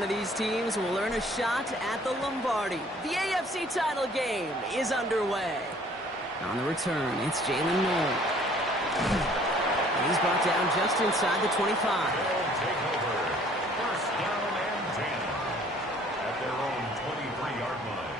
one of these teams will earn a shot at the Lombardi. The AFC title game is underway. On the return, it's Jalen Noel. And he's brought down just inside the 25. They'll take over. First down and 10 at their own 23-yard line.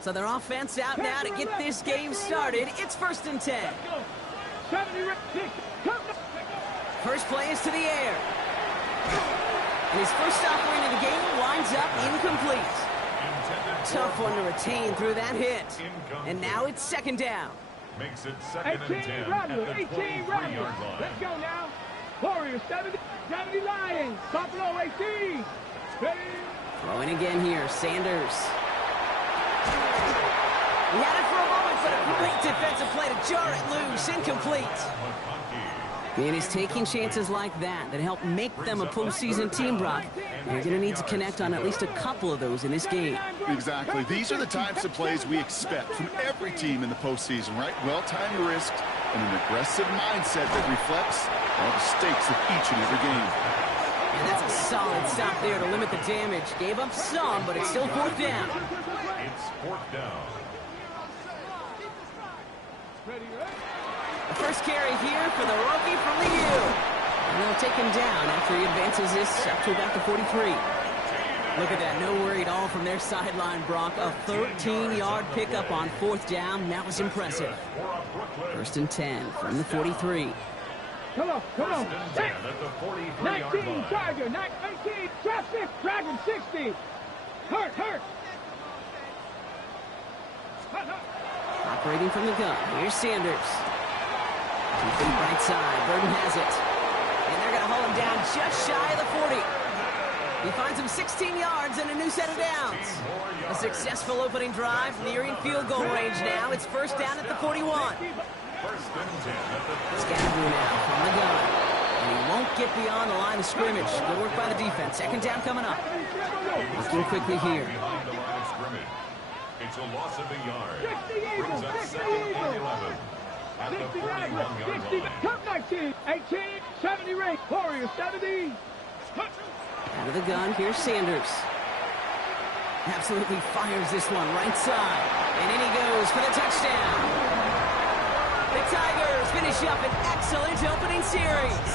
So their offense out now to get this game started. It's 1st and 10. First play is to the air. And his first offering of the game winds up incomplete. Tough one to retain through that hit. And now it's 2nd down. Makes it 2nd and 10 at the 23-yard line. Let's go now. Warriors 70 Lions. Buffalo 18. Ready? Throwing again here, Sanders. He had it for a moment, but a great defensive play to jar it loose. Incomplete. And he's taking chances like that help make them a postseason team, Brock. They're going to need to connect on at least a couple of those in this game. Exactly. These are the types of plays we expect from every team in the postseason, right? Well-timed risks and an aggressive mindset that reflects all the stakes of each and every game. And that's a solid stop there to limit the damage. Gave up some, but it's still 4th down. It's 4th down. The first carry here for the rookie from the U. And they'll take him down after he advances this up to about the 43. Look at that, no worry at all from their sideline, Brock. A 13-yard pickup on 4th down. That was impressive. 1st and 10 from the 43. Come on. 19, Tiger, 19, traffic, Dragon 60. Hurt. Operating from the gun, here's Sanders. 2 feet right side, Burden has it. And they're going to haul him down just shy of the 40. He finds him 16 yards and a new set of downs. A successful opening drive, nearing field goal range now. It's 1st down at the 41. Scatterboo now from the gun. And he won't get beyond the line of scrimmage. Good work by the defense. 2nd down coming up. Looking quickly here. It's a loss of a yard. Brings up 2nd and 11 at the 41-yard line. Come 19, 18, 70 rate. Warriors 70. Out of the gun, here's Sanders. Absolutely fires this one right side. And in he goes for the touchdown. The Tigers finish up an excellent opening series.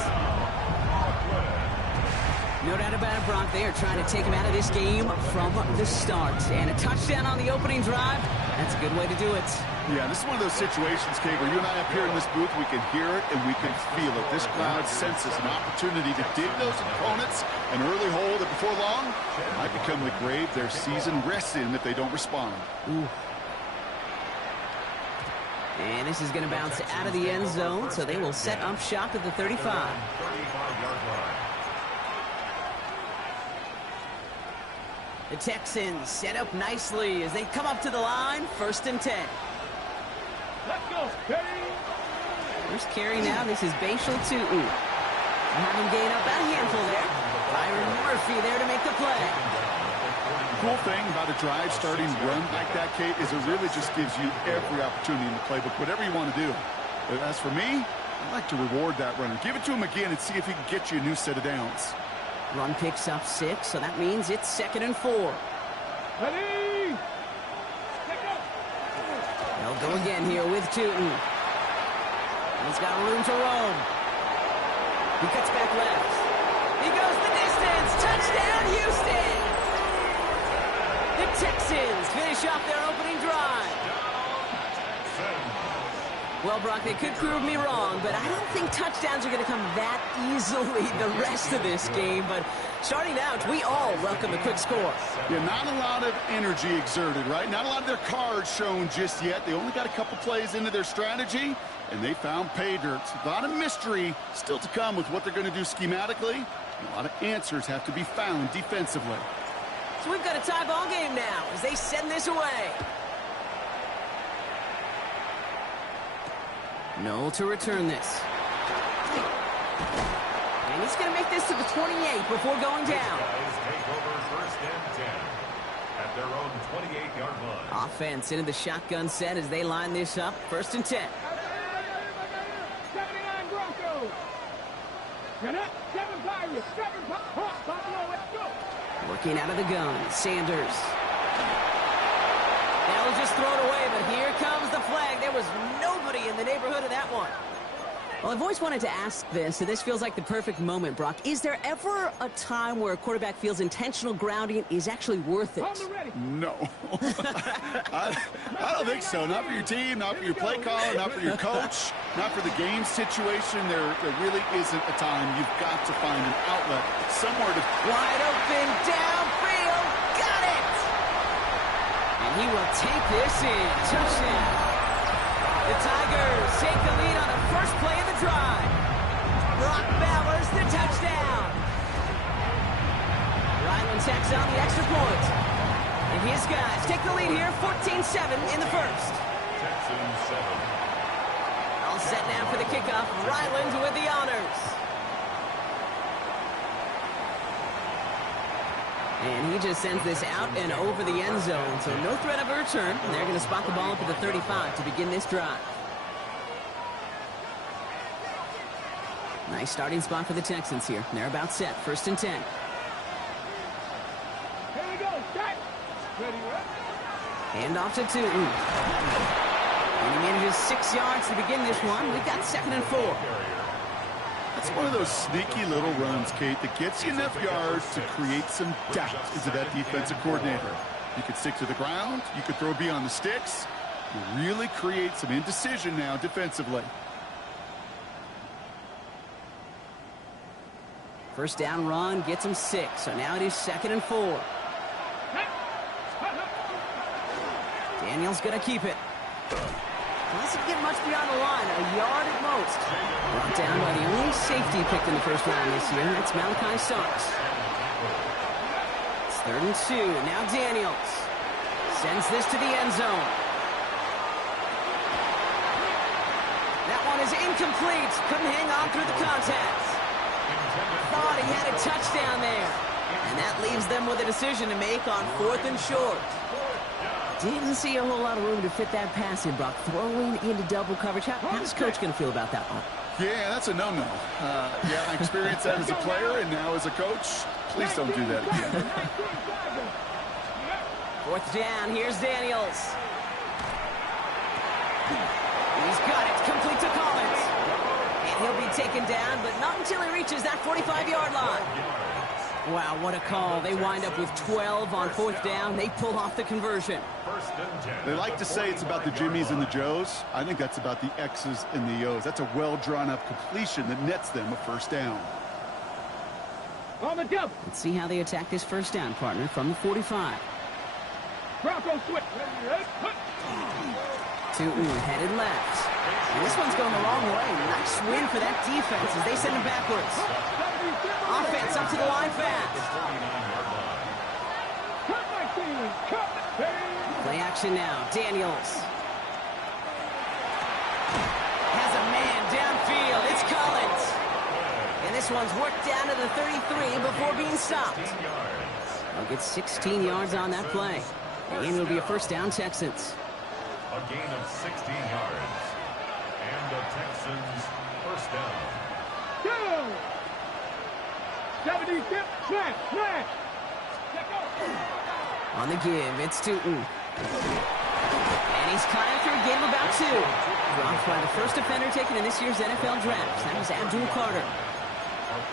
No doubt about it, Brock. They are trying to take him out of this game from the start. And a touchdown on the opening drive, that's a good way to do it. Yeah, this is one of those situations, Kate, where you and I up here in this booth, we can hear it and we can feel it. This crowd senses an opportunity to dig those opponents an early hole that before long might become the grave their season rests in if they don't respond. Ooh. And this is going to bounce out of the end zone, so they will set up shop at the 35. 35-yard line. The Texans set up nicely as they come up to the line. 1st and 10. Let's go. First carry now. This is Bashal Tutu. Having gained up a handful there. Byron Murphy there to make the play. Cool thing about a drive starting run like that, Kate, is it really just gives you every opportunity in the playbook, whatever you want to do. But as for me, I'd like to reward that runner. Give it to him again and see if he can get you a new set of downs. Run picks up 6, so that means it's 2nd and 4. Ready? They'll go again here with Tootin. He's got room to roam. He cuts back left. He goes the distance. Touchdown, Houston! The Texans finish off their opening drive. Well, Brock, they could prove me wrong, but I don't think touchdowns are going to come that easily the rest of this game. But starting out, we all welcome a quick score. Yeah, not a lot of energy exerted, right? Not a lot of their cards shown just yet. They only got a couple plays into their strategy, and they found pay dirt. A lot of mystery still to come with what they're going to do schematically. A lot of answers have to be found defensively. So we've got a tie ball game now as they send this away. Noel to return this. And he's going to make this to the 28 before going down. Guys take over 1st and 10 at their own 28-yard line. Offense into the shotgun set as they line this up. 1st and 10. 79 Broncos. Get up. 7 Pirates. 7 Buffalo. Let's go. Working out of the gun. Sanders. They'll just throw it away, but here comes the flag. There was nobody in the neighborhood of that one. Well, I've always wanted to ask this, and this feels like the perfect moment, Brock. Is there ever a time where a quarterback feels intentional grounding is actually worth it? No. I don't think so. Not for your team, not for your play caller, not for your coach, not for the game situation. There really isn't a time. You've got to find an outlet somewhere to... Wide open, downfield, got it! And he will take this in. Touchdown. The Tigers take the lead on the first play of the drive. Brock Bowers, the touchdown. Ryland tacks on the extra point. And his guys take the lead here, 14-7 in the first. Texans 7. All set now for the kickoff. Ryland with the honors. And he just sends this out and over the end zone. So no threat of a return. And they're going to spot the ball up at the 35 to begin this drive. Nice starting spot for the Texans here. They're about set. 1st and 10. Here we go. Start. Ready, right? Hand off to Tootin. And he manages 6 yards to begin this one. We've got 2nd and 4. That's one of those sneaky little runs, Kate, that gets you enough yards to create some doubt into that defensive coordinator. You could stick to the ground. You could throw beyond the sticks. You really create some indecision now defensively. First down run gets him 6. So now it is 2nd and 4. Daniels going to keep it. Doesn't get much beyond the line, a yard at most. Brought down by the only safety picked in the first round this year. That's Malachi Starks. It's 3rd and 2. Now Daniels sends this to the end zone. That one is incomplete. Couldn't hang on through the contact. Thought he had a touchdown there. And that leaves them with a decision to make on 4th and short. Didn't see a whole lot of room to fit that pass in, Brock. Throwing into double coverage. How's Coach going to feel about that one? Yeah, that's a no-no. Yeah, I experienced that as a player and now as a coach. Please don't do that again. 4th down. Here's Daniels. He's got it. Complete to Collins. And he'll be taken down, but not until he reaches that 45-yard line. Wow, what a call. They wind up with 12 on 4th down. They pull off the conversion. They like to say it's about the Jimmies and the Joes. I think that's about the X's and the O's. That's a well-drawn-up completion that nets them a first down. On the double. Let's see how they attack this first down, partner, from the 45. Bronco switch. Tootin headed left. And this one's going the wrong way. Nice win for that defense as they send him backwards. Offense up to the line fast. Play action now. Daniels has a man downfield. It's Collins. And this one's worked down to the 33 before being stopped. They'll get 16 yards on that play. And it'll be a first down, Texans. A gain of 16 yards. And the Texans first down. Go! 70, smash. On the give, it's Tootin. And he's caught after a game about 2. Dropped by the first defender taken in this year's NFL draft. That was Abdul Carter.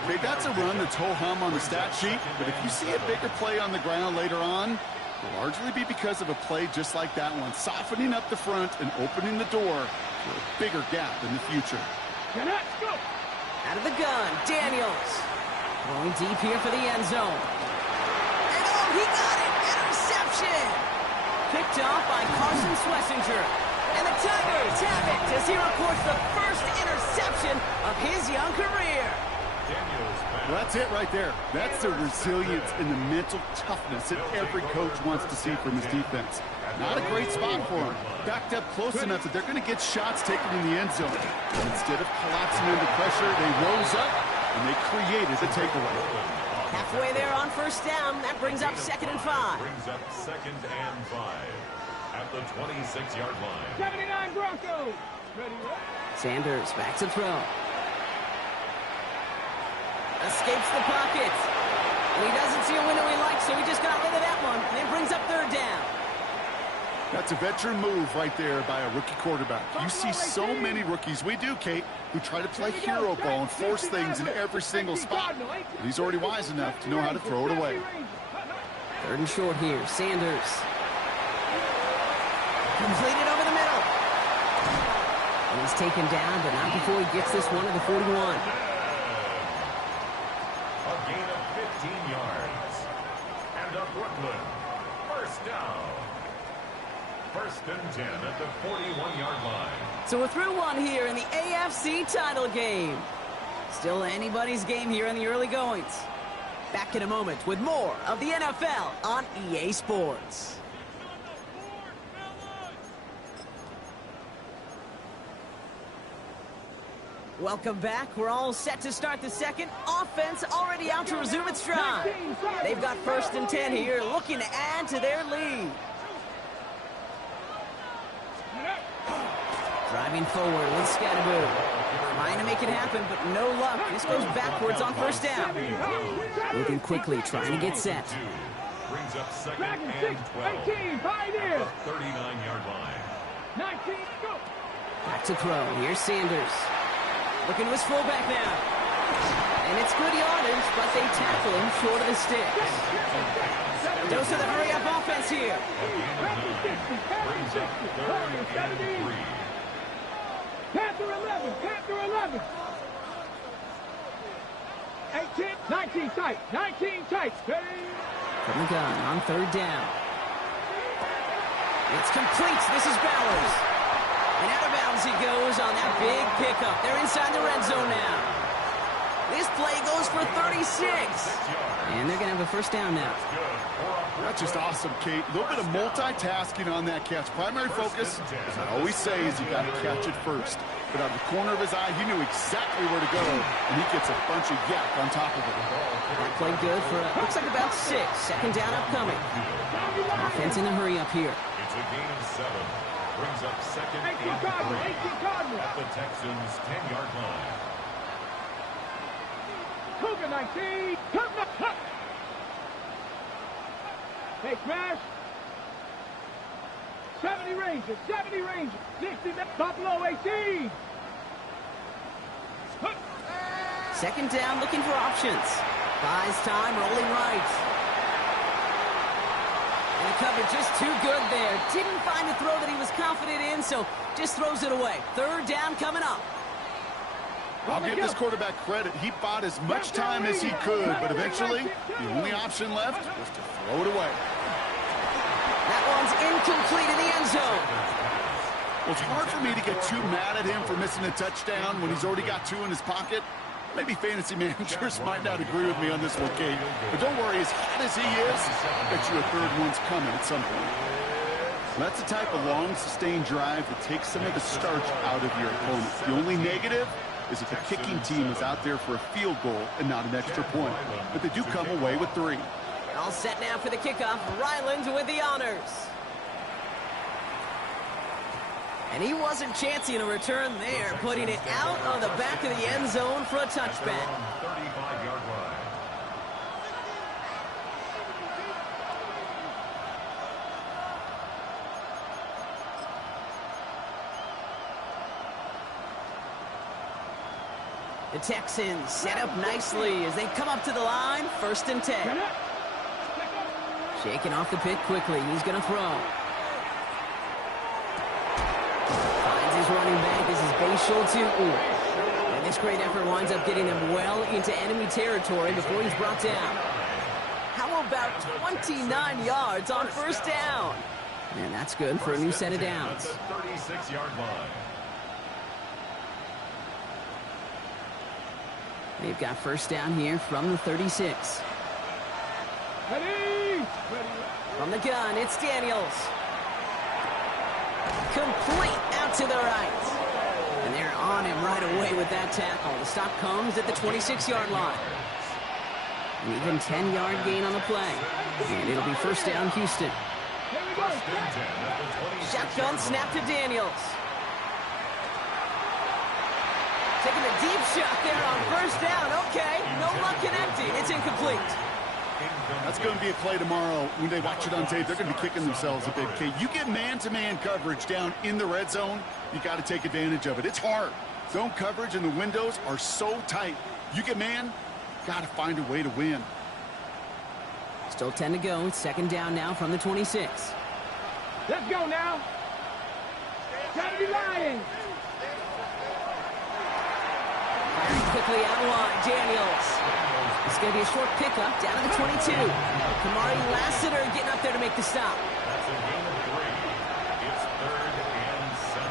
Okay, that's a run that's ho-hum on the stat sheet, but if you see a bigger play on the ground later on, it'll largely be because of a play just like that one, softening up the front and opening the door for a bigger gap in the future. Let's go. Out of the gun, Daniels. Going deep here for the end zone. And oh, he got it! Interception! Picked off by Carson Schlesinger. And the Tigers have it as he records the first interception of his young career. Well, that's it right there. That's the resilience and the mental toughness that every coach wants to see from his defense. Not a great spot for him. Backed up close enough that they're going to get shots taken in the end zone. And instead of collapsing under pressure, they rose up and they created the takeaway. Halfway there on first down. That brings up 2nd and 5. Brings up 2nd and 5 at the 26-yard line. 79 Broncos. Ready, Sanders back to throw. Escapes the pocket. And he doesn't see a window he likes, so he just got rid of that one. And it brings up 3rd down. That's a veteran move right there by a rookie quarterback. You see so many rookies, we do, Kate, who try to play hero ball and force things in every single spot. But he's already wise enough to know how to throw it away. 3rd and short here. Sanders. Completed over the middle. And he's taken down, but not before he gets this one to the 41. A gain of 15 yards. And a Brooklyn first down. 1st and 10 at the 41-yard line. So we're through one here in the AFC title game. Still anybody's game here in the early goings. Back in a moment with more of the NFL on EA Sports. Welcome back. We're all set to start the second. Offense already out to resume its stride. They've got 1st and 10 here, looking to add to their lead. Driving forward with Scatterbo. Trying to make it happen, but no luck. This goes backwards on 1st down. Moving quickly, trying to get set. Brings up 2nd and 12 at the 39-yard line. 19, go. Back to throw. Here's Sanders. Looking to his fullback now. And it's good yardage, but they tackle him short of the sticks. Dose of the hurry-up offense here. Brings up 3rd and 3. Panther 11, Panther 11. 18, 19 tight, 19 tight. From the gun on 3rd down. It's complete. This is Bowers. And out of bounds he goes on that big pickup. They're inside the red zone now. This play goes for 36. And they're going to have a 1st down now. That's just awesome, Kate. A little bit of multitasking on that catch. Primary focus, as I always say, is you got to catch it first. But out of the corner of his eye, he knew exactly where to go, and he gets a bunch of yak on top of it. That play good for, looks like about 6. 2nd down upcoming. Offense in the hurry up here. It's a gain of 7. Brings up 2nd and 3 at the Texans' 10-yard line. Cougar 19. Hey, Crash. 70 Rangers, 70 Rangers. 60 Buffalo 18. 2nd down, looking for options. Buys time, rolling right. And the cover just too good there. Didn't find a throw that he was confident in, so just throws it away. 3rd down coming up. I'll give this quarterback credit. He bought as much time as he could, but eventually the only option left was to throw it away. That one's incomplete in the end zone. Well, it's hard for me to get too mad at him for missing a touchdown when he's already got 2 in his pocket. Maybe fantasy managers might not agree with me on this one, Kate. But don't worry, as hot as he is, I bet you a 3rd one's coming at some point. That's the type of long, sustained drive that takes some of the starch out of your opponent. The only negative is that the kicking team is out there for a field goal and not an extra point. But they do come away with 3. All set now for the kickoff. Ryland with the honors. And he wasn't chancing a return there, putting it out on the back of the end zone for a touchback. 35-yard line. The Texans set up nicely as they come up to the line. 1st and 10. Shaking off the pick quickly. He's going to throw. Finds his running back. This is Bashal Tutin. And this great effort winds up getting them well into enemy territory before he's brought down. How about 29 yards on first down? And that's good for a new set of downs. At the 36-yard line. They've got first down here from the 36. Ready? From the gun, it's Daniels. Complete out to the right. And they're on him right away with that tackle. The stop comes at the 26-yard line. An even 10-yard gain on the play. And it'll be first down, Houston. Here we go. Shotgun snap to Daniels. Taking a deep shot there on first down. Okay, no luck connecting. It's incomplete. That's going to be a play tomorrow. When they watch it on tape, they're going to be kicking themselves a bit. Okay, you get man-to-man coverage down in the red zone, you got to take advantage of it. It's hard. Zone coverage and the windows are so tight. You get man, got to find a way to win. Still 10 to go. It's second down now from the 26. Let's go now. Tennessee Lions. Firing quickly out wide, Daniels. It's going to be a short pickup down to the 22. Kamari Lassiter getting up there to make the stop. That's a gain of 3. It's 3rd and 7.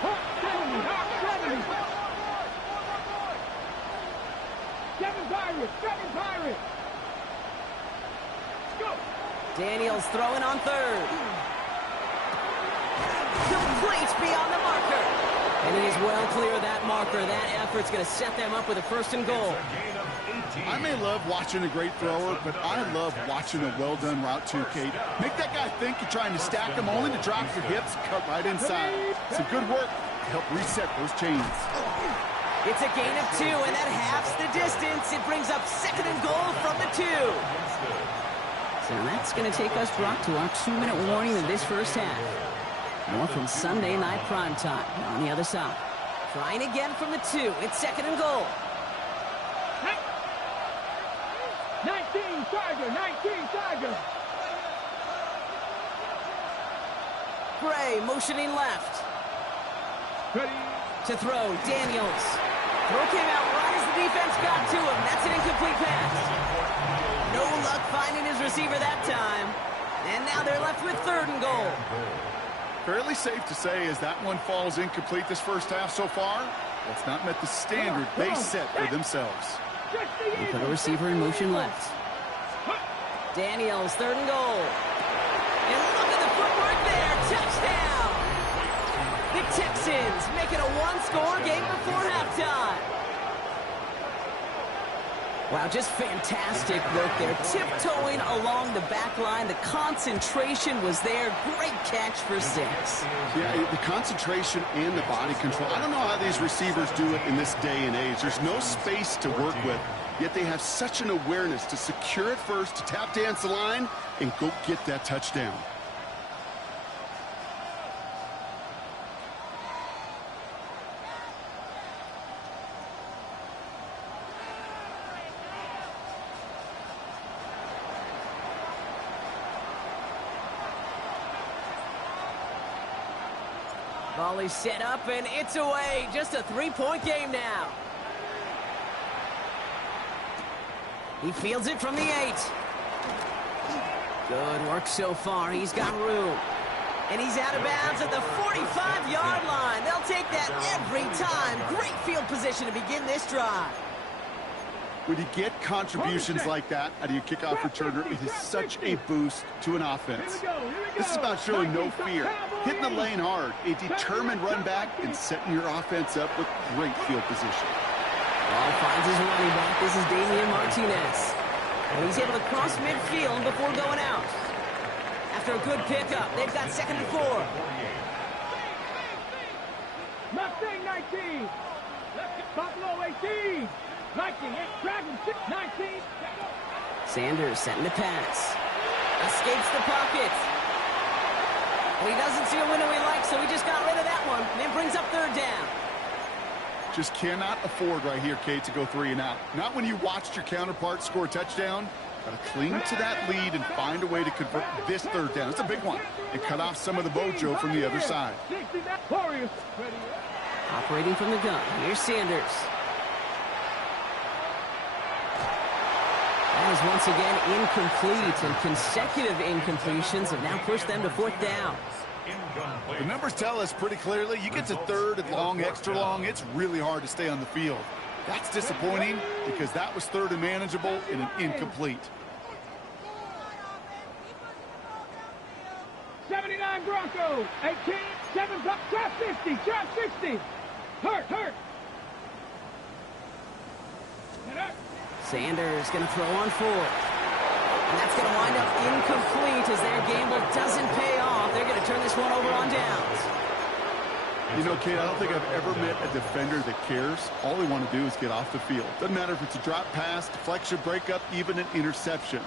Hawk 70. Hawk 70. 7 Pirates. 7 Pirates. Go. Daniels throwing on third. Complete beyond the marker. And he is well clear of that marker. That effort's going to set them up with a first and goal. I may love watching a great thrower, but I love watching a well-done route too, Kate. Make that guy think you're trying to stack him, only to drop your hips, cut right inside. Some good work to help reset those chains. It's a gain of 2, and that halves the distance. It brings up second and goal from the 2. So that's going to take us, Brock, to our 2-minute warning of this first half. More from Sunday Night Primetime on the other side. Trying again from the 2. It's second and goal. 19 Tiger. 19 Tiger. Gray motioning left. Ready? To throw, Daniels. Throw came out right as the defense got to him. That's an incomplete pass. No luck finding his receiver that time. And now they're left with third and goal. Fairly safe to say as that one falls incomplete this first half so far, it's not met the standard they set for themselves. They put a receiver in motion left. Daniels, third and goal. And look at the footwork there. Touchdown! The Texans make it a one-score game before halftime. Wow, just fantastic work there. Tiptoeing along the back line. The concentration was there. Great catch for 6. Yeah, the concentration and the body control. I don't know how these receivers do it in this day and age. There's no space to work with, yet they have such an awareness to secure it first, to tap dance the line, and go get that touchdown. Volley set up, and it's away. Just a 3-point game now. He fields it from the 8. Good work so far. He's got room. And he's out of bounds at the 45-yard line. They'll take that every time. Great field position to begin this drive. When you get contributions like that out of your kickoff returner, it is such a boost to an offense. This is about showing no fear, hitting the lane hard, a determined run back, and setting your offense up with great field position. Ball finds his running back. This is Damian Martinez. And he's able to cross midfield before going out. After a good pickup, they've got second and 4. Mustang 19. Buffalo 18. 19. Dragon 19. Sanders setting the pass. Escapes the pocket. And he doesn't see a window he likes, so he just got rid of that one. And it brings up third down. Just cannot afford right here, Kate, to go 3 and out. Not when you watched your counterpart score a touchdown. Got to cling to that lead and find a way to convert this third down. It's a big one. And cut off some of the mojo from the other side. Operating from the gun. Here's Sanders. That is once again incomplete, and consecutive incompletions have now pushed them to fourth down. The numbers tell us pretty clearly, you get to third and long, extra long, it's really hard to stay on the field. That's disappointing because that was third and manageable and an incomplete. 79 Broncos, 18, 7, drop 50, drop 60. Hurt. Sanders going to throw on fourth. And that's going to wind up incomplete as their gamble doesn't pay off. They're going to turn this one over on downs. You know, Kate, I don't think I've ever met a defender that cares. All they want to do is get off the field. Doesn't matter if it's a drop pass, deflection, breakup, even an interception.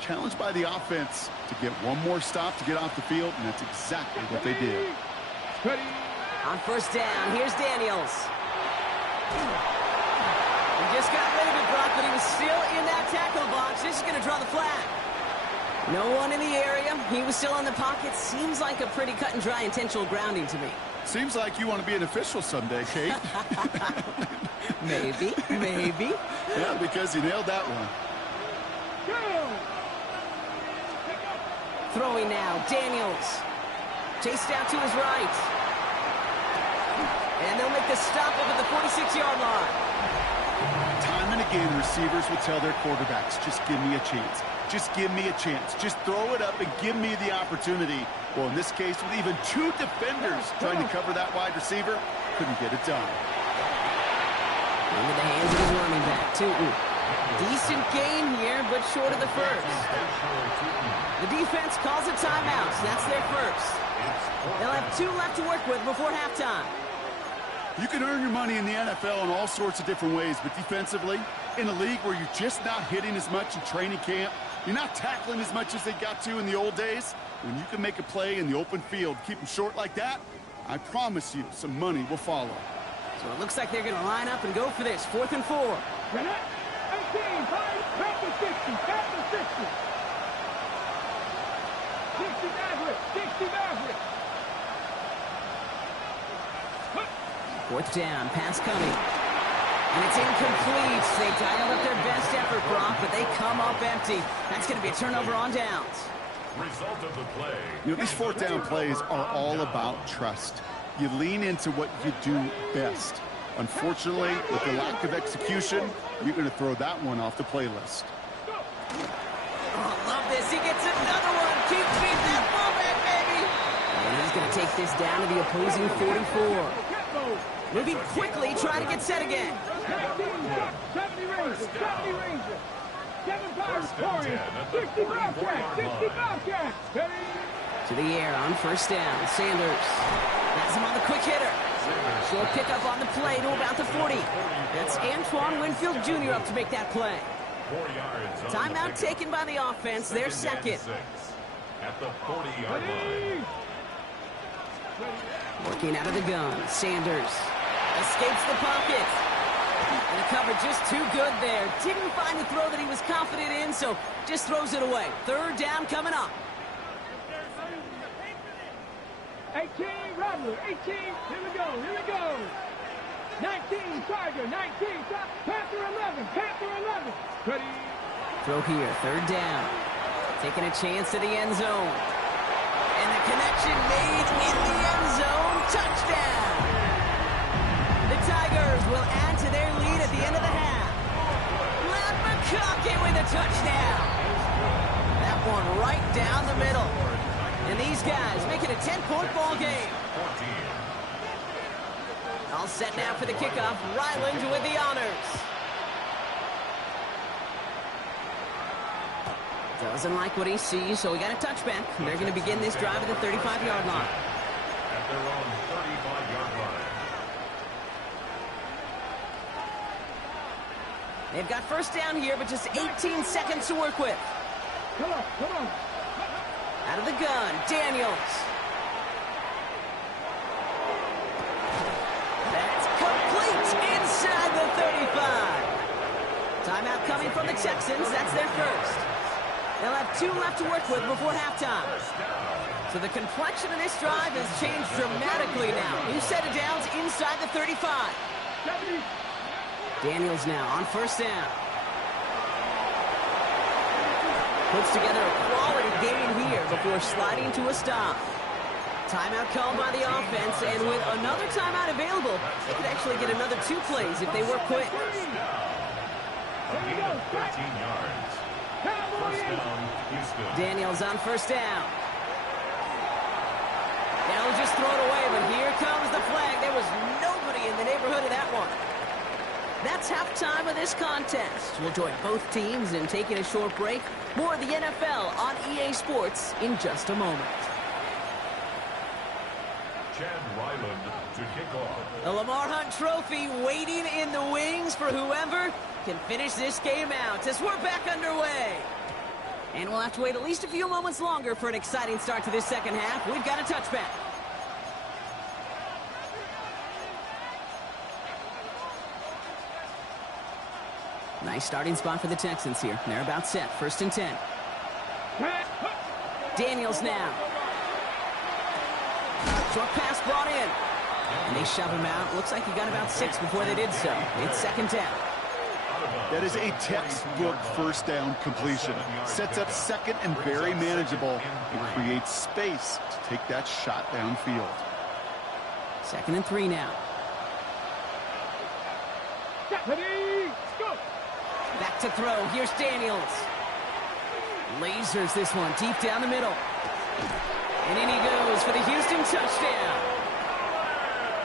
Challenged by the offense to get one more stop to get off the field, and that's exactly what they did. On first down, here's Daniels. He just got rid of it, Brock, but he was still in that tackle box. This is going to draw the flag. No one in the area. He was still in the pocket. Seems like a pretty cut and dry intentional grounding to me. Seems like you want to be an official someday, Kate. Maybe. Yeah, because you nailed that one. Throwing now, Daniels. Chased out to his right. And they'll make the stop up at the 46-yard line. Time and again, receivers will tell their quarterbacks, just give me a chance. Just give me a chance. Just throw it up and give me the opportunity. Well, in this case, with even two defenders trying to cover that wide receiver, couldn't get it done. Into the hands of his running back, Tootin. Decent gain here, but short of the first. The defense calls a timeout, so that's their first. They'll have 2 left to work with before halftime. You can earn your money in the NFL in all sorts of different ways, but defensively, in a league where you're just not hitting as much in training camp, you're not tackling as much as they got to in the old days, when you can make a play in the open field, keep them short like that, I promise you some money will follow. So it looks like they're going to line up and go for this. 4th and 4. 18, 5, 60, 60. 60 Maverick. 4th down, pass coming. And it's incomplete. They dialed up their best effort, Brock, but they come up empty. That's going to be a turnover on downs. Result of the play. You know, these 4th down plays are all about trust. You lean into what you do best. Unfortunately, with the lack of execution, you're going to throw that one off the playlist. Oh, love this. He gets another one. Keep beating that fullback, baby. And he's going to take this down to the opposing 44. Moving quickly, trying to get set again. 70 Rangers. 7 Pirates, 60 Bobcats. To the air on first down. Sanders has him on the quick hitter. Short pickup on the play to about the 40. That's Antoine Winfield Jr. up to make that play. 4 yards. Timeout taken by the offense. Their second. At the 40-yard line. Working out of the gun. Sanders escapes the pocket. And the cover just too good there. Didn't find the throw that he was confident in, so just throws it away. 3rd down coming up. 18, Rattler, 18, here we go. 19, Tiger, 19, Panther 11. Ready. Throw here, 3rd down. Taking a chance at the end zone. And the connection made in the end zone. Touchdown! The Tigers will add to their lead at the end of the half. Matt McConkey with a touchdown. That one right down the middle. And these guys make it a 10-point ball game. All set now for the kickoff. Ryland with the honors. Doesn't like what he sees, so we got a touchback. They're going to begin this drive at the 35-yard line. At their own 35-yard line. They've got first down here, but just 18 seconds to work with. Come on. Out of the gun, Daniels. That's complete inside the 35. Timeout coming from the Texans. That's their first. They'll have 2 left to work with before halftime. So the complexion of this drive has changed dramatically now. New set of downs inside the 35. Daniels now on first down. Puts together a quality gain here before sliding to a stop. Timeout called by the offense, and with another timeout available, they could actually get another 2 plays if they work quick. A gain of 13 yards. First down, Houston. Daniels on first down. They'll just throw it away, but here comes the flag. There was nobody in the neighborhood of that one. That's halftime of this contest. We'll join both teams in taking a short break. More of the NFL on EA Sports in just a moment. Chad Ryland to kick off. The Lamar Hunt Trophy waiting in the wings for whoever can finish this game out as we're back underway. And we'll have to wait at least a few moments longer for an exciting start to this second half. We've got a touchback. Nice starting spot for the Texans here. They're about set. First and 10. Daniels now. Short pass brought in. And they shove him out. Looks like he got about 6 before they did so. It's second down. That is a textbook first down completion. Sets up second and very manageable and creates space to take that shot downfield. Second and 3 now. Back to throw. Here's Daniels. Lasers this one deep down the middle. And in he goes for the Houston touchdown.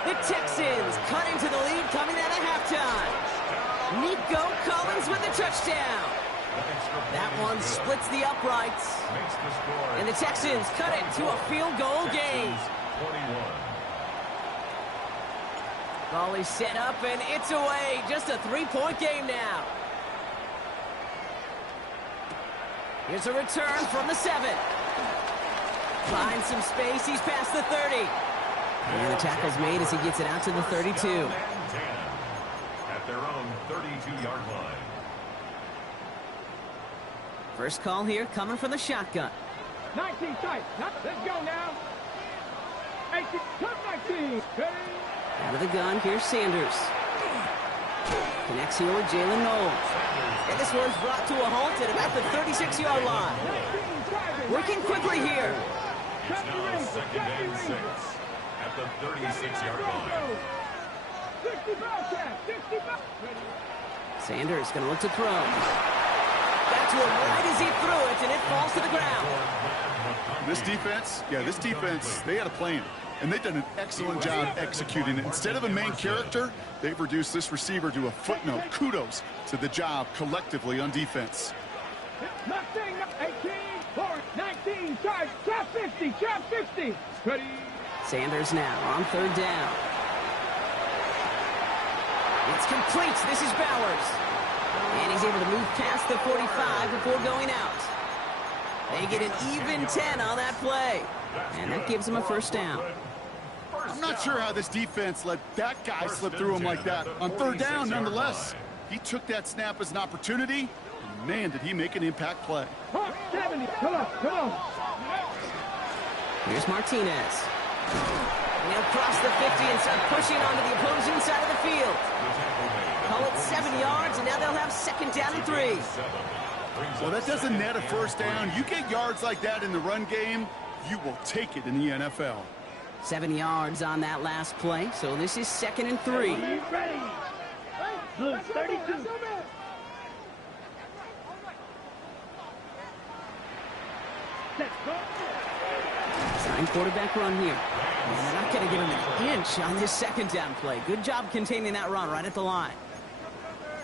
The Texans cut into the lead coming out of halftime. Nico Collins with the touchdown. That one splits the uprights. And the Texans cut it to a field goal game. Ball is set up and it's away. Just a 3-point game now. Here's a return from the 7. Finds some space. He's past the 30. And the tackle's made as he gets it out to the 32. At their own 32-yard line. First call here coming from the shotgun. 19 tight. Let's go now. 18, come 19. Out of the gun, here's Sanders. Connects here with Jalen Knowles. And this one's brought to a halt at about the 36-yard line. Working quickly here. It's now second and 6 at the 36-yard line. Sanders going to look to throw. Got to him right as he threw it, and it falls to the ground. This defense, they had a plan. And they've done an excellent job executing it. Instead of a main character, they've reduced this receiver to a footnote. Kudos to the job collectively on defense. 18, 19, charge, trap 50, trap 50. Ready. Sanders now on third down. It's complete. This is Bowers. And he's able to move past the 45 before going out. They get an even 10 on that play. And that gives him a first down. I'm not sure how this defense let that guy slip through him like that. On third down, nonetheless, he took that snap as an opportunity, and man, did he make an impact play. 70, come on. Here's Martinez. And they'll cross the 50 and start pushing onto the opposing side of the field. Call it 7 yards, and now they'll have second down and 3. Well, that doesn't net a first down. You get yards like that in the run game, you will take it in the NFL. 7 yards on that last play, so this is second and 3. Ready. Blue, 32. Sign quarterback run here. And they're not going to give him an inch on this second down play. Good job containing that run right at the line.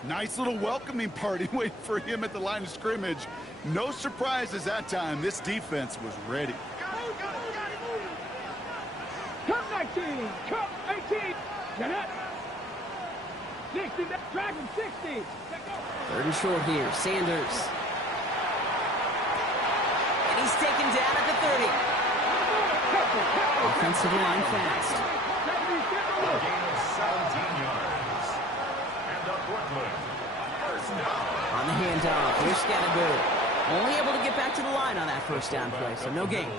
Nice little welcoming party waiting for him at the line of scrimmage. No surprises that time. This defense was ready. Come 19, come 18. Get it. 60, dragon 60. Third and short here, Sanders. And he's taken down at the 30. Offensive line fast. A gain of 17 yards. And up Brooklyn. First down. On the handoff, here's Scattergood. Only able to get back to the line on that first down play, so no gain.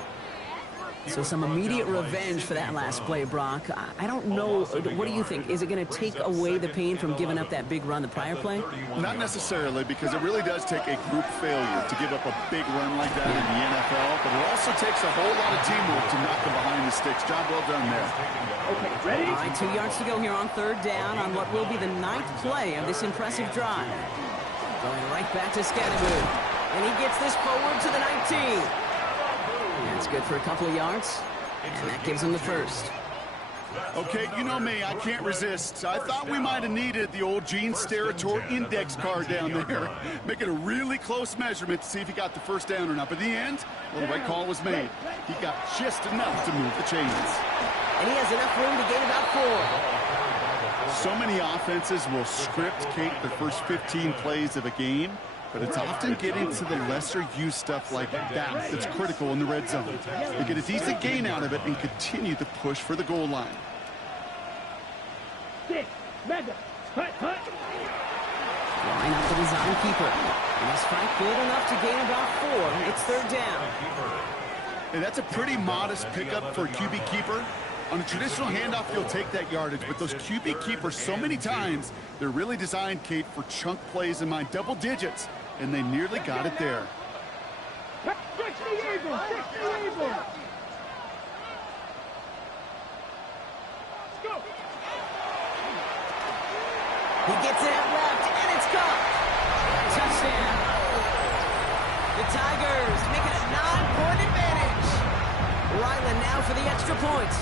So some immediate revenge for that last play, Brock. I don't know. What do you think? Is it going to take away the pain from giving up that big run the prior play? Not necessarily, because it really does take a group failure to give up a big run like that in the NFL, but it also takes a whole lot of teamwork to knock them behind the sticks. Job well done there. Okay, ready? All right, 2 yards to go here on third down on what will be the 9th play of this impressive drive. Going right back to Scattergood. And he gets this forward to the 19. That's good for a couple of yards, and that gives him the first. Okay, you know me, I can't resist. I thought we might have needed the old Gene Steratore index card down there. Make it a really close measurement to see if he got the first down or not. But in the end, well, the right call was made. He got just enough to move the chains. And he has enough room to gain about 4. So many offenses will script, Kate, their first 15 plays of a game. But it's often getting to the lesser-used stuff like that that's critical in the red zone. They get a decent gain out of it and continue to push for the goal line. 6, mega, hut. Line up the design keeper. And is Frank good enough to gain about 4? It's third down. And that's a pretty modest pickup for a QB keeper. On a traditional handoff, you'll take that yardage, but those QB keepers, so many times, they're really designed, Kate, for chunk plays in mind, double digits, and they nearly got it there. 60 even. Go. He gets it out left, and it's caught. Touchdown. The Tigers make it a 9-point advantage. Ryland now for the extra point.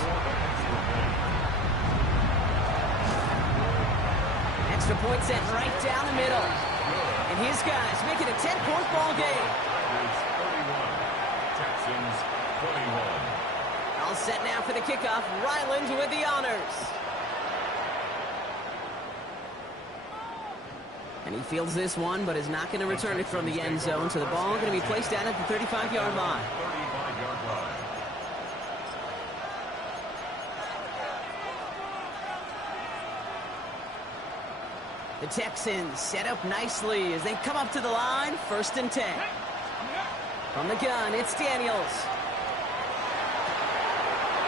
Extra point sent right down the middle. And his guys make it a 10-point ball game. Texans 21. All set now for the kickoff. Ryland with the honors. And he fields this one, but is not going to return it from the end zone. So the ball going to be placed down at the 35-yard line. 35-yard line. The Texans set up nicely as they come up to the line. 1st and 10. From the gun, it's Daniels.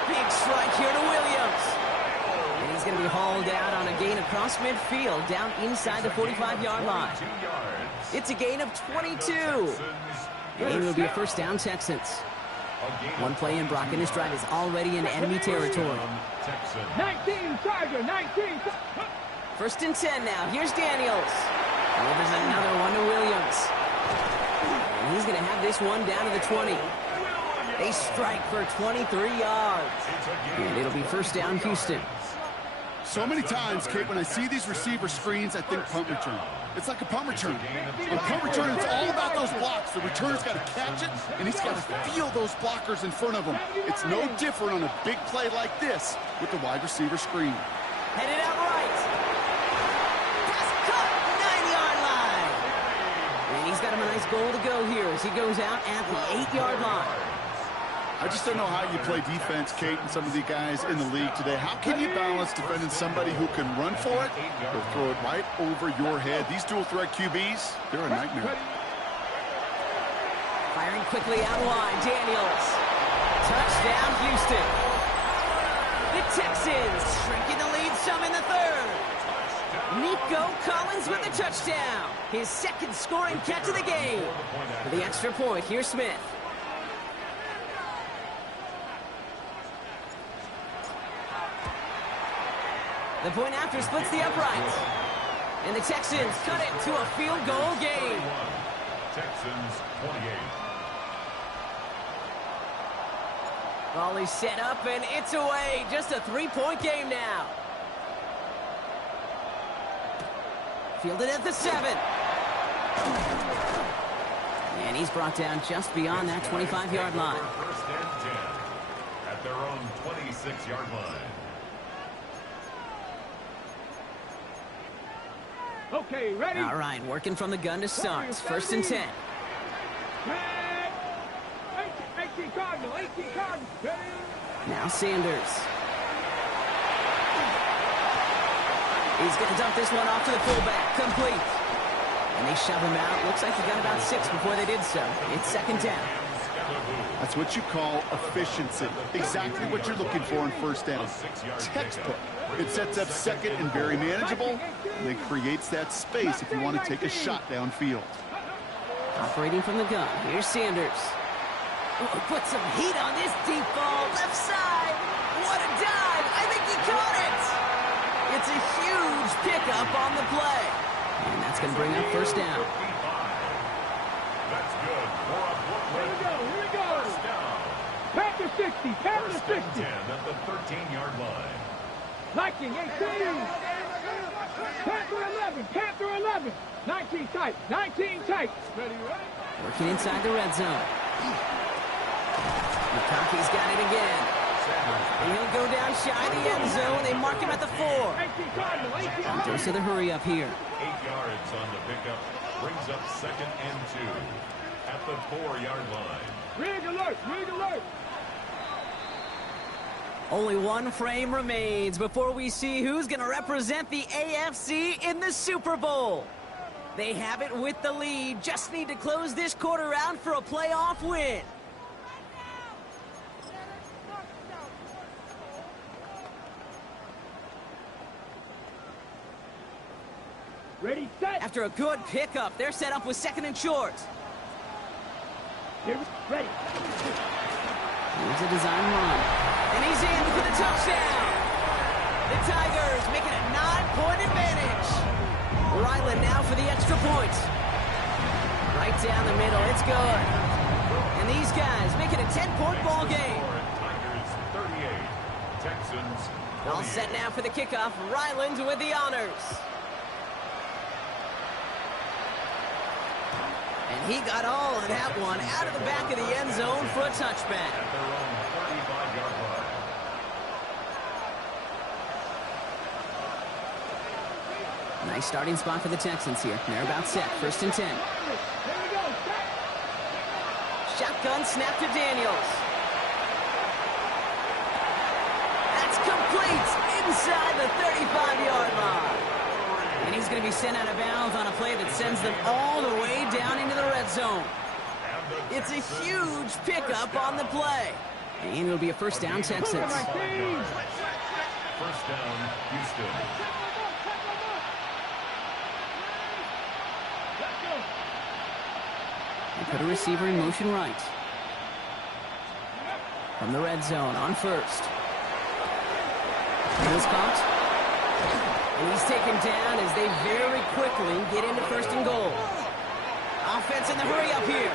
Big strike here to Williams. And he's going to be hauled out on a gain across midfield, down inside the 45-yard line. It's a gain of 22. And it will be a first down, Texans. One play in, Brock, and this drive is already in enemy territory. 19, Tiger, 19. 1st and 10 now. Here's Daniels. Oh, there's another one to Williams. And he's going to have this one down to the 20. They strike for 23 yards. And it'll be first down, Houston. So many times, Kate, when I see these receiver screens, I think punt return. It's like a punt return. On punt return, it's all about those blocks. The returner's got to catch it, and he's got to feel those blockers in front of him. It's no different on a big play like this with the wide receiver screen. Headed out right. Pass cut, 9-yard line. And he's got him a nice goal to go here as he goes out at the 8-yard line. I just don't know how you play defense, Kate, and some of the guys in the league today. How can you balance defending somebody who can run for it or throw it right over your head? These dual-threat QBs, they're a nightmare. Firing quickly out wide, Daniels. Touchdown, Houston. The Texans shrinking the lead some in the 3rd. Nico Collins with the touchdown. His 2nd scoring catch of the game. For the extra point, here's Smith. The point after splits the uprights. And the Texans cut it to a field goal game. Texans 28. Ball is set up and it's away. Just a 3-point game now. Fielded at the 7. And he's brought down just beyond that 25-yard line. First and 10 at their own 26-yard line. Okay, ready? All right, working from the gun to start. 1st and 10. 18 Cardinal, 18 Cardinal. Now Sanders. He's going to dump this one off to the fullback. Complete. And they shove him out. Looks like he got about 6 before they did so. It's second down. That's what you call efficiency. Exactly what you're looking for in first down. Textbook. It sets up second and very manageable, and then creates that space if you want to take a shot downfield. Operating from the gun. Here's Sanders. Oh, put some heat on this deep ball. Left side. What a dive. I think he caught it. It's a huge pickup on the play. And that's going to bring up first down. That's good for a Brooklyn. Here we go. First down. Panther 60. Panther First 60. and 10 at the 13-yard line. Liking 18. Panther 11. Panther 11. 19 tight. 19 tight. Ready? Working inside the red zone. McConkey's got it again. And he'll go down shy of the end zone. They mark him at the 4. 18 Cardinal. 18. Goes to the hurry up here. 8 yards on the pickup. Brings up second and 2 at the 4-yard line. Rig alert. Rig alert. Only one frame remains before we see who's going to represent the AFC in the Super Bowl. They have it with the lead. Just need to close this quarter out for a playoff win. Ready, set. After a good pickup, they're set up with second and short. Ready. Here's a design run. And he's in for the touchdown. The Tigers making a 9-point advantage. Ryland now for the extra point. Right down the middle. It's good. And these guys making a 10-point ball game. Tigers 38. Texans 48. All set now for the kickoff. Ryland with the honors. And he got all of that one out of the back of the end zone for a touchback. At their own 35-yard line. Nice starting spot for the Texans here. They're about set. First and 10. Here we go. Set. Shotgun snap to Daniels. That's complete inside the 35-yard line. And he's going to be sent out of bounds on a play that sends them all the way down into the red zone. It's a huge pickup on the play. And it'll be a first down, Texans. First down, Houston. They put a receiver in motion right. From the red zone on first. He was caught. And he's taken down as they very quickly get into first and goal. Offense in the hurry up here.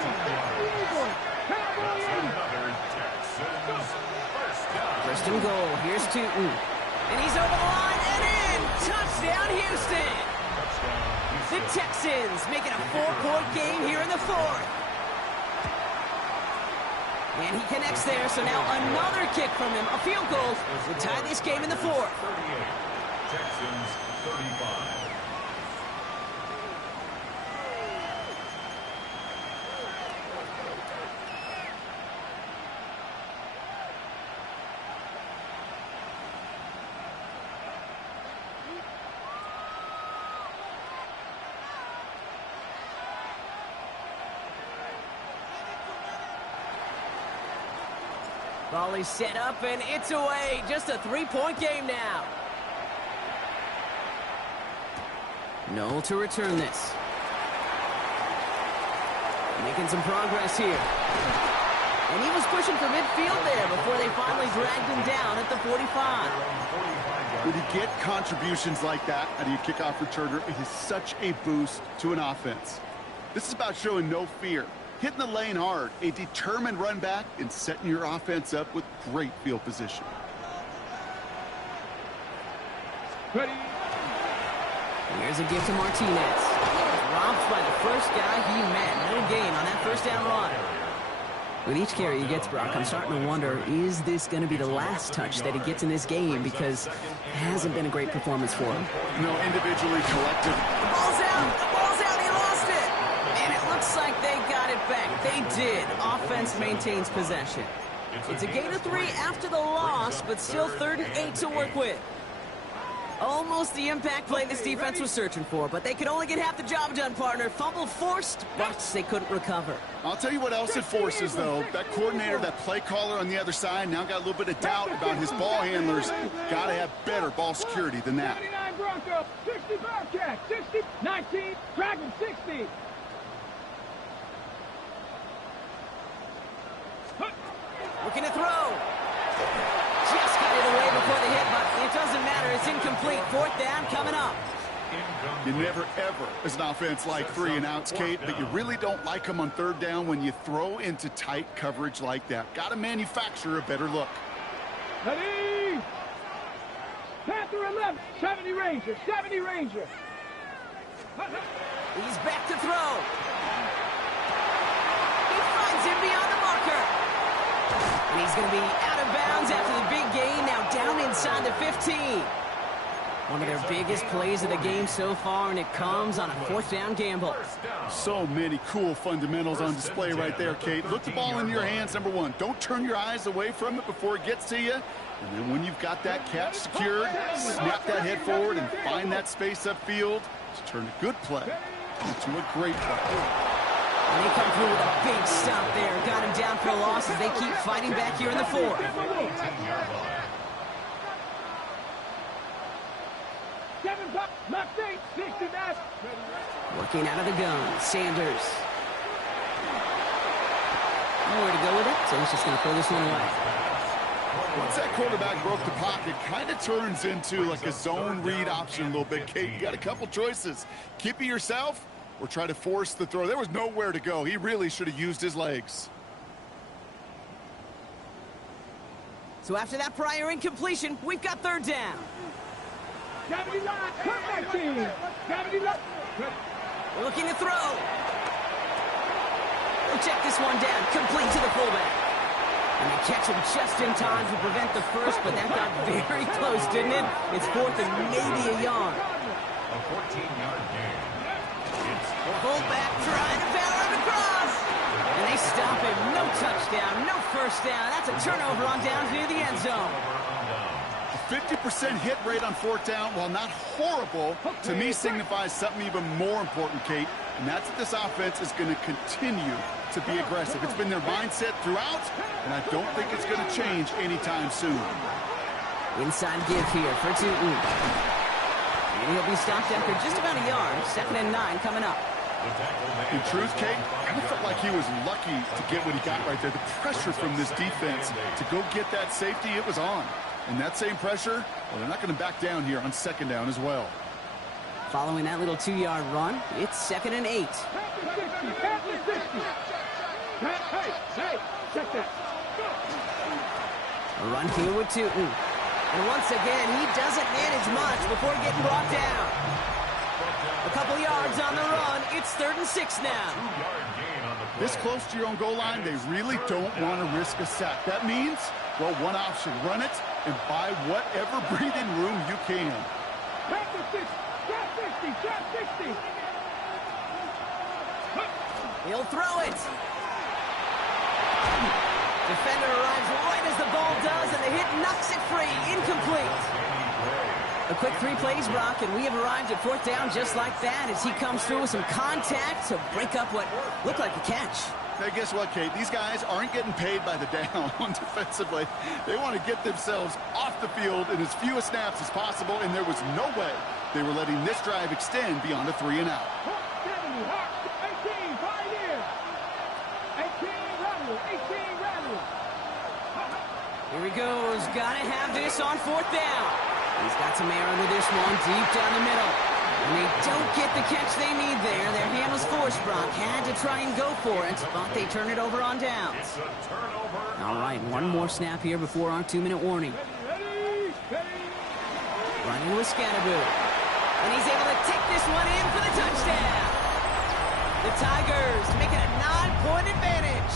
Another Texans first down. First and goal. Here's Tootin. And he's over the line and in. Touchdown, Houston. The Texans making a 4-point game here in the 4th. And he connects there, so now another kick from him. A field goal will tie this game in the 4th. 38. Texans 35. Ball is set up, and it's away. Just a 3-point game now. Noel to return this. Making some progress here. And he was pushing for midfield there before they finally dragged him down at the 45. When you get contributions like that out of your kickoff returner, it is such a boost to an offense. This is about showing no fear, hitting the lane hard, a determined run back, and setting your offense up with great field position. Ready. Here's a gift to Martinez. Robbed by the first guy he met. No gain on that first down run. With each carry he gets, Brock, I'm starting to wonder, is this going to be the last touch that he gets in this game? Because it hasn't been a great performance for him. You know, individually, collectively. The ball's out! The ball's out! He lost it! And it looks like they got it back. They did. Offense maintains possession. It's a gain of 3 after the loss, but still 3rd and 8 to work with. Almost the impact play this defense was searching for, but they could only get half the job done, partner. Fumble forced, but they couldn't recover. I'll tell you what else it forces, though. That coordinator, that play caller on the other side, now got a little bit of doubt about his ball handlers. Got to have better ball security than that. 39 Broncos, 60 Bearcats, 60, 19, Dragons, 60. Looking to throw. Just got it away before the hit, but it doesn't matter. It's incomplete. Fourth down coming up. You never, ever, as an offense, like 3 and outs, Kate, but you really don't like them on third down when you throw into tight coverage like that. Got to manufacture a better look. Ready? Panther 11, 70 Ranger, 70 Ranger. He's back to throw. He finds him beyond the marker. And he's going to be out of bounds after the big gain, now down inside the 15. One of their biggest plays of the game so far, and it comes on a fourth down gamble. So many cool fundamentals on display right there, Kate. Look the ball into your hands, number one. Don't turn your eyes away from it before it gets to you. And then when you've got that catch secured, snap that head forward and find that space upfield to turn a good play into a great play. And they come through with a big stop there. Got him down for a loss as they keep fighting back here in the fourth. Working out of the gun, Sanders. Nowhere to go with it, so he's just going to throw this one away. Once that quarterback broke the pocket, kind of turns into like a zone read option a little bit, Kate. You got a couple choices. Keep it yourself or try to force the throw. There was nowhere to go. He really should have used his legs. So after that prior incompletion, we've got third down. Gravity line, comeback team. Gravity line. We're looking to throw. We'll check this one down, complete to the fullback. And they catch him just in time to prevent the first, but that got very close, didn't it? It's fourth and maybe a yard. A 14-yard gain. Fullback trying to power him across. And they stop him. No touchdown, no first down. That's a turnover on downs near the end zone. 50% hit rate on fourth down, while not horrible, to me signifies something even more important, Kate, and that's that this offense is going to continue to be aggressive. It's been their mindset throughout, and I don't think it's going to change anytime soon. Inside give here for Tootin. And he'll be stopped after just about a yard. 2nd and 9 coming up. In truth, Kate, I felt like he was lucky to get what he got right there. The pressure from this defense to go get that safety, it was on. And that same pressure, well, they're not going to back down here on 2nd down as well. Following that little 2-yard run, it's 2nd and 8. A run here with Tootin. And once again, he doesn't manage much before getting brought down. A couple yards on the run. It's 3rd and 6 now. This close to your own goal line, they really don't want to risk a sack. That means, well, one option, run it and buy whatever breathing room you can. He'll throw it. Defender arrives right as the ball does, and the hit knocks it free. Incomplete. A quick 3 plays, Brock, and we have arrived at 4th down just like that as he comes through with some contact to break up what looked like a catch. Hey, guess what, Kate? These guys aren't getting paid by the down defensively. They want to get themselves off the field in as few snaps as possible, and there was no way they were letting this drive extend beyond a 3 and out. 18 Randall. Here he goes. Got to have this on 4th down. He's got some air under this one, deep down the middle. And they don't get the catch they need there. Their hand was forced, Brock. Had to try and go for it, but they turn it over on downs. All right, one more snap here before our 2-minute warning. Running with Scatterboo. And he's able to take this one in for the touchdown. The Tigers making a 9-point advantage.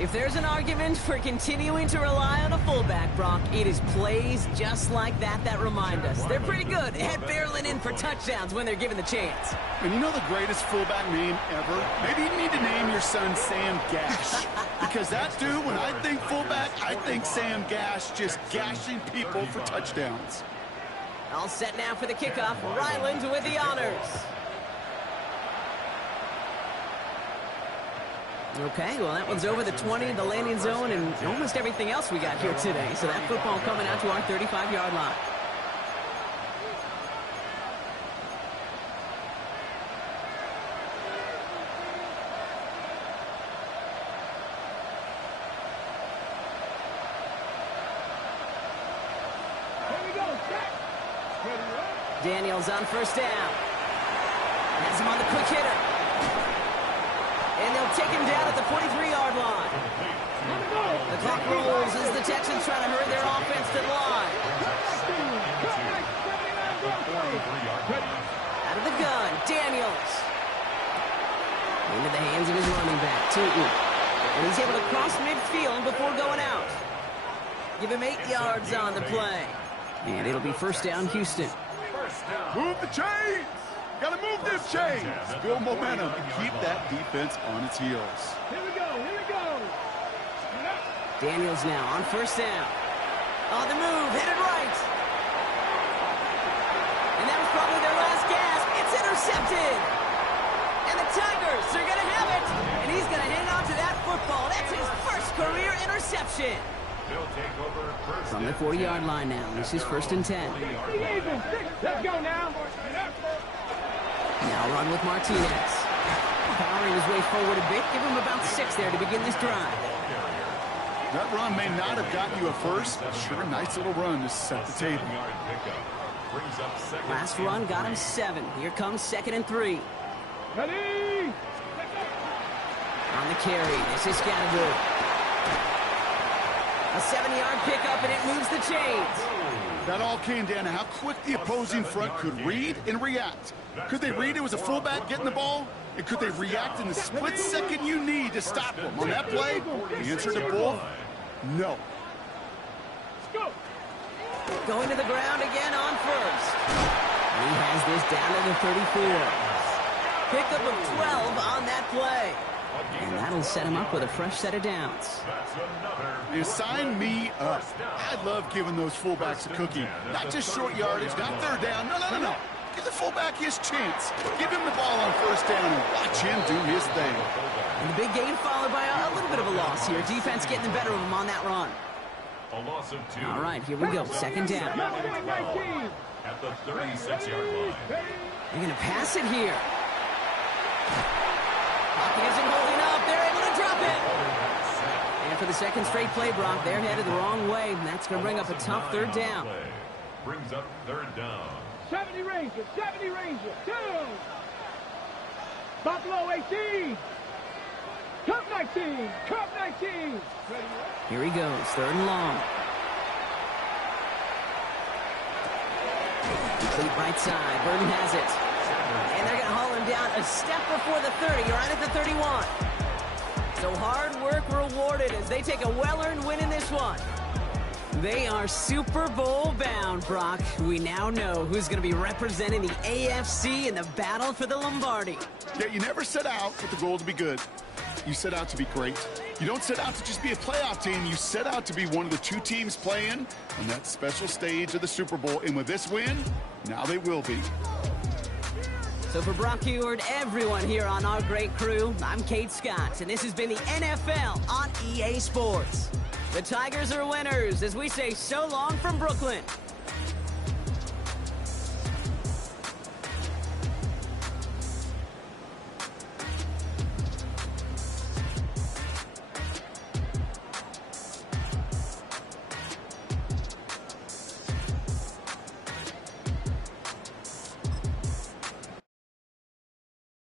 If there's an argument for continuing to rely on a fullback, Brock, it is plays just like that that remind us. They're pretty good at barreling in for touchdowns when they're given the chance. And you know the greatest fullback name ever? Maybe you need to name your son Sam Gash. Because that dude, when I think fullback, quarterback. I think Sam Gash just gashing people for touchdowns. All set now for the kickoff. Ryland with the honors. Okay, well, that one's over the 20, the landing zone, and almost everything else we got here today. So that football coming out to our 35-yard line. Daniels on first down. Has him on the quick hitter. And they'll take him down at the 43-yard line. The clock rolls as the Texans try to hurry their offense to the line. Out of the gun, Daniels. Into the hands of his running back, Tootin. And he's able to cross midfield before going out. Give him 8 yards on the play. And it'll be first down, Houston. Move the chains! Gotta move this chains! Build momentum and keep that defense on its heels. Here we go, here we go. Daniels now on first down. On the move, headed right. And that was probably their last gasp. It's intercepted. And the Tigers are going to have it. And he's going to hang on to that football. That's his first career interception. From the 40-yard line now. This is first and 10. Let's go now. Now run with Martinez. Powering his way forward a bit. Give him about 6 there to begin this drive. That run may not have gotten you a first, but sure a nice little run to set the table. Last run got him 7. Here comes 2nd and 3. Ready? On the carry, this is Scattergood. A 7-yard pickup, and it moves the chains. That all came down to how quick the opposing front could read and react. Could they read it was a fullback getting the ball? And could they react in the split second you need to stop them? On that play, the answer to both, no. Go. Going to the ground again on first. And he has this down to the 34. Pickup of 12 on that play. And that'll set him up with a fresh set of downs. You sign me up. I love giving those fullbacks a cookie. Not just short yardage, not third down. No. Give the fullback his chance. Give him the ball on first down and watch him do his thing. And the big gain followed by a little bit of a loss here. Defense getting the better of him on that run. A loss of 2. All right, here we go. Second down. At the 36-yard line. They're going to pass it here. Pocket isn't holding up. They're able to drop it. And for the second straight play, Brock, they're headed the wrong way. And that's going to bring up a tough third down. Brings up third down. 70 Rangers, 70 Rangers, 2. Buffalo 18. Cup 19, Cup 19. Here he goes, third and long. Complete right side, Burton has it. And they're going to haul him down a step before the 30, right at the 31. So hard work rewarded as they take a well-earned win in this one. They are Super Bowl bound, Brock. We now know who's going to be representing the AFC in the battle for the Lombardi. Yeah, you never set out with the goal to be good. You set out to be great. You don't set out to just be a playoff team. You set out to be one of the 2 teams playing on that special stage of the Super Bowl. And with this win, now they will be. So for Brock Huard, everyone here on our great crew, I'm Kate Scott, and this has been the NFL on EA Sports. The Tigers are winners as we say so long from Brooklyn.